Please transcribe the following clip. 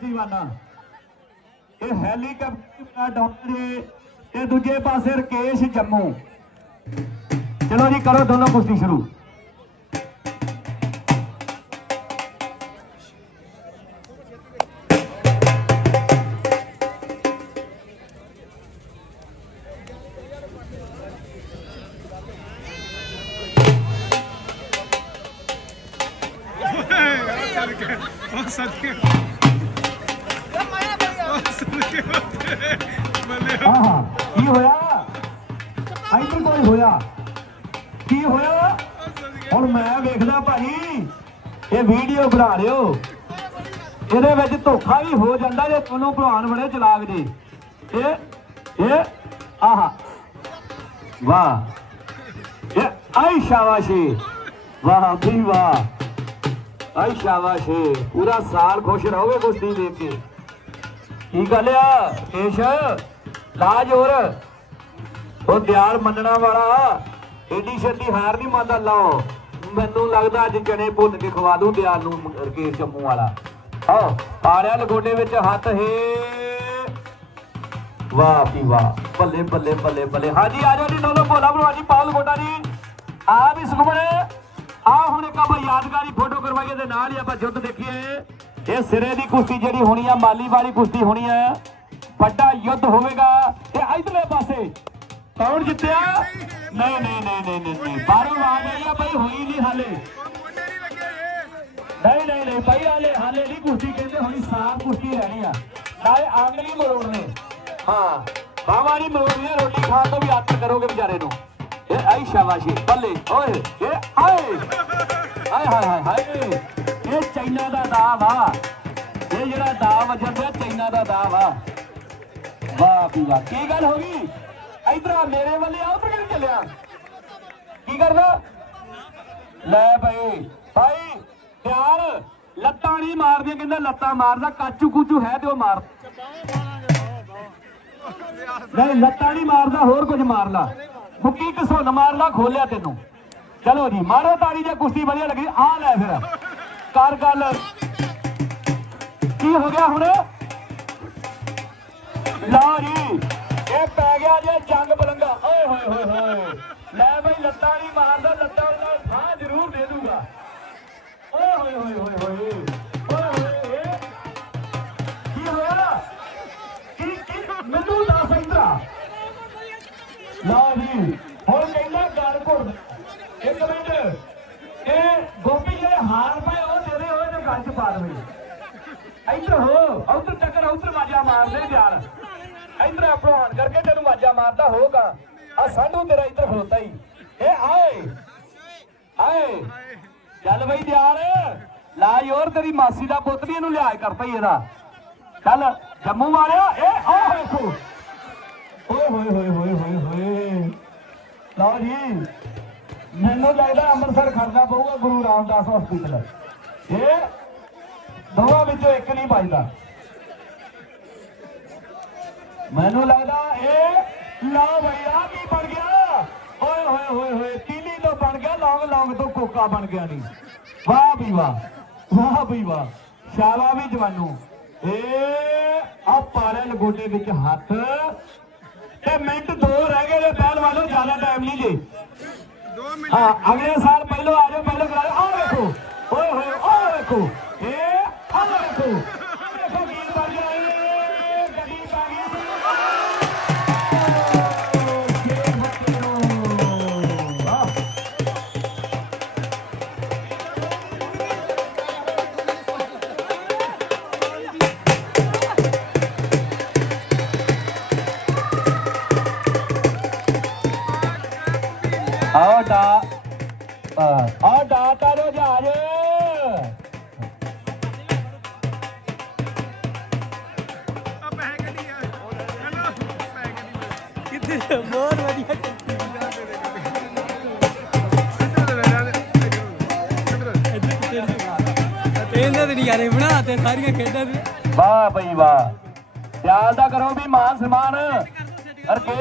ਦੀਵਾਨਾ ਇਹ helicopter doctor ਏ ਤੇ ਦੂਜੇ ਪਾਸੇ ਰਕੇਸ਼ ਜੰਮੂ। ਚਲੋ ਜੀ, ਕਰੋ ਦੋਨੋਂ ਕੁਸ਼ਤੀ ਸ਼ੁਰੂ। ਉਹ ਸਦਕੇ ਆਹਾ, ਕੀ ਹੋਇਆ? ਆਈਟੀ ਕੋਈ ਹੋਇਆ? ਕੀ ਹੋਇਆ? ਹੁਣ ਮੈਂ ਵੇਖਦਾ ਭਾਜੀ ਇਹ ਵੀਡੀਓ ਬਣਾ ਲਿਓ। ਇਹਦੇ ਵਿੱਚ ਧੋਖਾ ਵੀ ਹੋ ਜਾਂਦਾ ਜੇ ਤੁਹਾਨੂੰ ਭਲਵਾਨ ਬੜੇ ਚਲਾਕ ਜੀ। ਇਹ ਇਹ, ਆਹਾ। ਵਾਹ। ਇਹ ਆਈ ਸ਼ਾਬਾਸ਼ੀ। ਵਾਹ ਵੀ ਵਾਹ। ਆਈ ਸ਼ਾਬਾਸ਼ੀ। ਪੂਰਾ ਸਾਲ ਖੁਸ਼ ਰਹੋਗੇ ਕੁਸ਼ਤੀ ਦੇਖ ਕੇ। ਕੀ ਗੱਲ ਆ ਕੇਸ਼ ਲਾਜ ਹੋਰ। ਉਹ ਦਿਆਲ ਮੰਨਣਾ ਵਾਲਾ, ਏਡੀ ਛੇਤੀ ਹਾਰ ਨਹੀਂ ਮੰਨਦਾ, ਲਾਓ। ਮੈਨੂੰ ਲੱਗਦਾ ਅੱਜ ਚਣੇ ਭੁੰਨ ਕੇ ਖਵਾ ਦੂੰ ਦਿਆਲ ਨੂੰ, ਰਕੇਸ਼ ਜੰਮੂ ਵਾਲਾ। ਆਓ, ਪਾੜਿਆ ਲਗੋਡੇ ਵਿੱਚ ਹੱਥ, ਹੈ। ਵਾਹ ਵੀ ਵਾਹ। ਬੱਲੇ ਬੱਲੇ ਬੱਲੇ ਬੱਲੇ। ਹਾਂਜੀ, ਆ ਜਾਓ ਜੀ, ਨੋਲੋ ਭੋਲਾ ਭਲਵਾਨ ਜੀ, ਪਾਲ ਗੋਡਾ ਜੀ। ਆ ਵੀ ਸੁਖਮਣ। ਆ ਹੁਣ ਇੱਕ ਆਪਾਂ ਯਾਦਗਾਰੀ ਫੋਟੋ ਕਰਵਾਈਏ ਤੇ ਨਾਲ ਹੀ ਆਪਾਂ ਜੁੱਧ ਦੇਖੀਏ। ਇਹ ਸਿਰੇ ਦੀ ਕੁਸ਼ਤੀ ਜਿਹੜੀ ਹੋਣੀ ਆ, ਮਾਲੀ ਵਾਲੀ ਕੁਸ਼ਤੀ ਹੋਣੀ ਆ, ਵੱਡਾ ਯੁੱਧ ਹੋਵੇਗਾ ਇਹ ਇਧਰਲੇ ਪਾਸੇ ਕੌਣ ਜਿੱਤਿਆ? ਨਹੀਂ ਨਹੀਂ ਨਹੀਂ ਨਹੀਂ ਨਹੀਂ ਬਾਹਰੋਂ ਆ ਗਈ ਆ ਬਈ, ਹੋਈ ਨਹੀਂ ਹਾਲੇ। ਨਹੀਂ ਨਹੀਂ ਨਹੀਂ ਨਹੀਂ ਹਾਲੇ ਹਾਲੇ ਨਹੀਂ ਕੁਸ਼ਤੀ, ਕਹਿੰਦੇ ਹੁਣੀ ਸਾਫ਼ ਕੁਸ਼ਤੀ ਰਹਿਣੀ ਆ। ਨਾਲੇ ਅੰਗ ਮਰੋੜਨੇ। ਹਾਂ ਬਾਵਾ ਨਹੀਂ ਮਰੋੜਨੀ ਰੋਟੀ ਖਾਣ ਤੋਂ ਵੀ ਅੱਤ ਕਰੋਗੇ ਵਿਚਾਰੇ ਨੂੰ। ਇਹ ਆਈ ਸ਼ਾਬਾਸ਼ੀ, ਬੱਲੇ, ਓਏ, ਇਹ ਆਏ, ਹਾਏ ਹਾਏ ਹਾਏ। ਇਹ ਚਾਈਨਾ ਦਾ ਦਾ ਵਾ। ਇਹ ਜਿਹੜਾ ਦਾ ਵਜਦਾ ਚਾਈਨਾ ਦਾ ਦਾ ਵਾ। ਵਾਹ ਵੀ ਵਾਹ ਕੀ ਗੱਲ ਹੋ ਗਈ? ਇਧਰ ਮੇਰੇ ਵੱਲੇ ਆ ਉਧਰ ਚੱਲਿਆ। ਕੀ ਕਰਦਾ? ਲੈ ਭਾਈ ਭਾਈ, ਪਿਆਰ। ਲੱਤਾਂ ਨਹੀਂ ਮਾਰਦੀਆਂ, ਕਹਿੰਦਾ ਲੱਤਾਂ ਮਾਰਦਾ ਕਾਚੂ ਕੂਚੂ ਹੈ ਤੇ ਉਹ ਮਾਰ। ਨਹੀਂ, ਲੱਤਾਂ ਨਹੀਂ ਮਾਰਦਾ, ਹੋਰ ਕੁਝ ਮਾਰ ਲਾ। ਮੁੱਕੀ ਘਸੁੰਨ ਮਾਰ ਲਾ, ਖੋਲਿਆ ਤੈਨੂੰ। ਚਲੋ ਜੀ, ਮਾਰੋ ਤਾੜੀ ਜੇ ਕੁਸ਼ਤੀ, ਵਧੀਆ ਲੱਗੀ। ਆ ਲੈ ਫਿਰ। ਕਰ ਗੱਲ। ਕੀ ਹੋ ਗਿਆ ਹੁਣ? ਲਓ ਜੀ, ਇਹ ਪੈ ਗਿਆ ਜੇ ਜੰਗ ਬਲੰਗਾ। ਓਏ ਹੋਏ ਹੋਏ ਹੋਏ। ਲੈ ਬਈ, ਲੱਤਾਂ ਨਹੀਂ ਮਾਰਦਾ, ਲੱਤਾਂ ਨਾਲ ਥਾਂ ਜ਼ਰੂਰ ਦੇ ਦੂਗਾ। ਓਏ ਹੋਏ ਹੋਏ ਹੋਏ ਹੋਏ ਹੋਏ। ਇੱਧਰ ਕਰਕੇ ਤੈਨੂੰ ਵਾਜਾ ਮਾਰਦਾ ਹੋਗਾ ਆ ਸਾਡੂ ਤੇਰਾ ਇੱਧਰ ਖਲੋਤਾ ਹੀ। ਇਹ ਆਏ। ਆਏ। ਚੱਲ ਬਈ ਯਾਰ ਲਾ ਯੋਰ ਤੇਰੀ ਮਾਸੀ ਦਾ ਪੁੱਤ ਵੀ ਇਹਨੂੰ ਲਿਆਇ ਕਰਤਾ ਹੀ ਇਹਦਾ। ਚੱਲ, ਜੰਮੂ ਵਾਲਿਆ ਇਹ ਆ ਵੇਖੋ। ਓਏ ਹੋਏ ਹੋਏ ਹੋਏ ਹੋਏ ਹੋਏ। ਲਓ ਜੀ। ਮੈਨੂੰ ਲੱਗਦਾ ਅੰਮ੍ਰਿਤਸਰ ਖੜਨਾ ਪਊਗਾ ਗੁਰੂ ਰਾਮਦਾਸ ਹਸਪੀਟਲ ਇਹ ਦੋਵਾਂ ਵਿੱਚੋਂ ਇੱਕ ਨਹੀਂ ਵੱਜਦਾ। ਮੈਨੂੰ ਲੱਗਦਾ ਇਹ ਲਓ ਬਈ ਆ ਕੀ ਬਣ ਗਿਆ। ਓਏ ਹੋਏ ਹੋਏ ਹੋਏ ਤੀਲੀ ਤੋਂ ਬਣ ਗਿਆ ਲੌਂਗ ਲੌਂਗ ਤੋਂ ਕੋਕਾ ਬਣ ਗਿਆ ਨਹੀਂ। ਵਾਹ ਵੀ ਵਾਹ ਵਾਹ ਵੀ ਵਾਹ। ਸ਼ਾਬਾ ਵੀ ਜਵਾਨੂ। ਏ ਆ ਪਾਰੇ ਲਗੋਟੇ ਵਿੱਚ ਹੱਥ। ਤੇ ਮਿੰਟ ਦੋ ਰਹਿ ਗਏ ਨੇ ਪਹਿਲਵਾਨੋ ਜ਼ਿਆਦਾ ਟਾਈਮ ਨਹੀਂ ਜੀ। ਦੋ ਮਿੰਟ। ਹਾਂ ਅਗਲੇ ਸਾਲ ਪਹਿਲੋ ਆ ਜਾਓ ਪਹਿਲੋ ਕਰਾ ਆ ਆਓ ਡਾ ਅਹ, ਆਓ ਡਾ ਤਾਰੋ ਜਹਾਜ਼ ਆ ਪੈਸੇ ਕੱਢੀ ਆ? ਹੈਲੋ ਪੈਸੇ ਕੱਢੀ ਕਿੱਥੇ? ਬਹੁਤ ਵਧੀਆ ਇਹਨਾਂ ਦੇ ਨਜ਼ਾਰੇ ਬਣਾ ਤੇ ਸਾਰੀਆਂ ਖੇਡਾਂ ਦੇ। ਵਾਹ ਬਈ ਵਾਹ। ਸਿਆਲ ਦਾ ਕਰੋ ਵੀ ਮਾਨ ਸਨਮਾਨ। ਅਰਕੇ